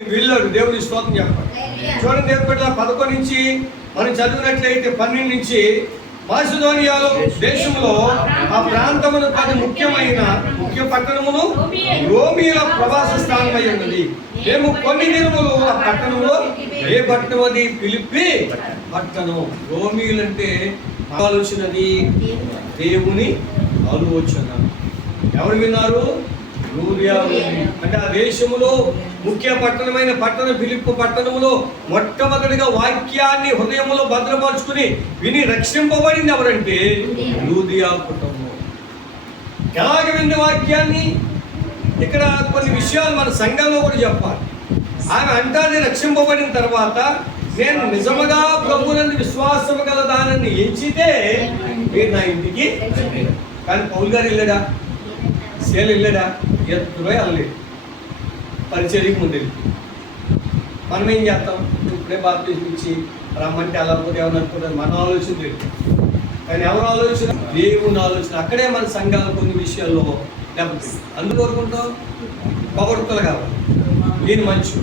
వీళ్ళరు దేవుడి స్తోత్రం చెప్పాలి. చూడండి దేవుడి బిడ్డల 11 నుంచి మనం చదివినట్లయితే 12 నుంచి మాసిదోనియాలో దేశంలో ఆ ప్రాంతమును 10 ముఖ్య పట్టణమును రోమీల ప్రవాస స్థానమై ఉన్నది. మేము కొన్ని దినములు ఆ పట్టణంలో ఏ పట్టణం అది? ఫిలిప్పి పట్టణం. రోమీలు అంటే ఆలోచనది దేవుని ఆలోచన. ఎవరు విన్నారు? అంటే ఆ దేశములో ముఖ్య పట్టణమైన ఫిలిప్పు పట్టణములో మొట్టమొదటిగా వాక్యాన్ని హృదయంలో భద్రపరుచుకుని విని రక్షింపబడింది ఎవరంటే లూదియా కుటుంబం. ఎలాగ వింది వాక్యాన్ని? ఇక్కడ కొన్ని విషయాలు మన సంఘంలో కూడా చెప్పాలి. ఆమె అంటాన్ని రక్షింపబడిన తర్వాత నేను నిజముగా ప్రభువునందు విశ్వాసము గల దానిని ఎంచితే మీరు నా ఇంటికి. కానీ పౌలు గారు వెళ్ళాడా? సేలు వెళ్ళాడా? ఎత్తులో వెళ్ళలేదు. పరిచర్యకు ముందు మనం ఏం చేస్తాం? ఇప్పుడే బాప్తిజం ఇచ్చి రమ్మంటే అలా పోతే ఎవరు అనుకుంటారు? మన ఆలోచన లేదు. కానీ ఎవరు ఆలోచన? దేవుని ఆలోచన. అక్కడే మన సంఘాలు కొన్ని విషయాల్లో దెబ్బతింది. అందుకు కోరుకుంటాం పొగడుతులు కావాలి. నేను మంచు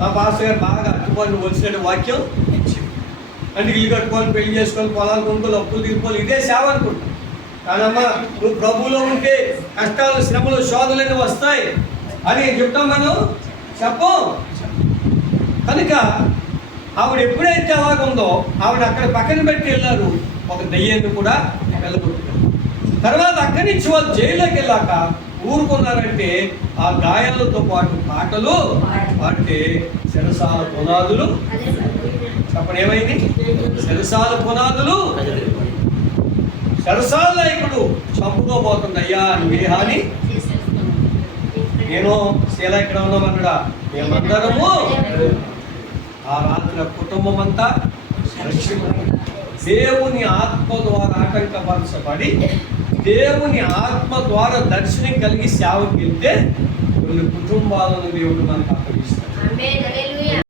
మా పాస్టర్ గారు బాగా అట్టుకోని వచ్చినట్టు వాక్యం ఇచ్చింది. అంటే ఇల్లు కట్టుకోవాలి, పెళ్లి చేసుకోవాలి, పొలాలు కొనుక్కోవాలి, అప్పులు తీసుకోవాలి, ఇదే సేవ అనుకుంటాం. కానమ్మా నువ్వు ప్రభువులో ఉంటే కష్టాలు, శ్రమలు, శోధనలు వస్తాయి అని చెప్తాం. మనం చెప్పం. కనుక ఆవిడ ఎప్పుడైతే అలాగుందో ఆవిడ అక్కడ పక్కన పెట్టి వెళ్ళారు. ఒక దయ్యాన్ని కూడా వెళ్ళగొట్టారు. తర్వాత అక్కడి నుంచి వాళ్ళు జైల్లోకి వెళ్ళాక ఊరుకున్నారంటే ఆ గాయాలతో పాటు పాటలు పాడితే శిరసాల పునాదులు. చెప్పండి ఏమైంది? శిరసాల పునాదులు. సరసాల నాయకుడు చంపుకోబోతుంది. అయ్యా నువ్వే హాని. నేను శీల ఇక్కడ ఉన్నామన్నాడా? మేమందరము ఆ రాత్రి కుటుంబం అంతా దేవుని ఆత్మ ద్వారా ఆటంకపరచబడి దేవుని ఆత్మ ద్వారా దర్శనం కలిగి సేవకి వెళ్తే కొన్ని కుటుంబాలను దేవుడు మనకు అప్పగిస్తాడు.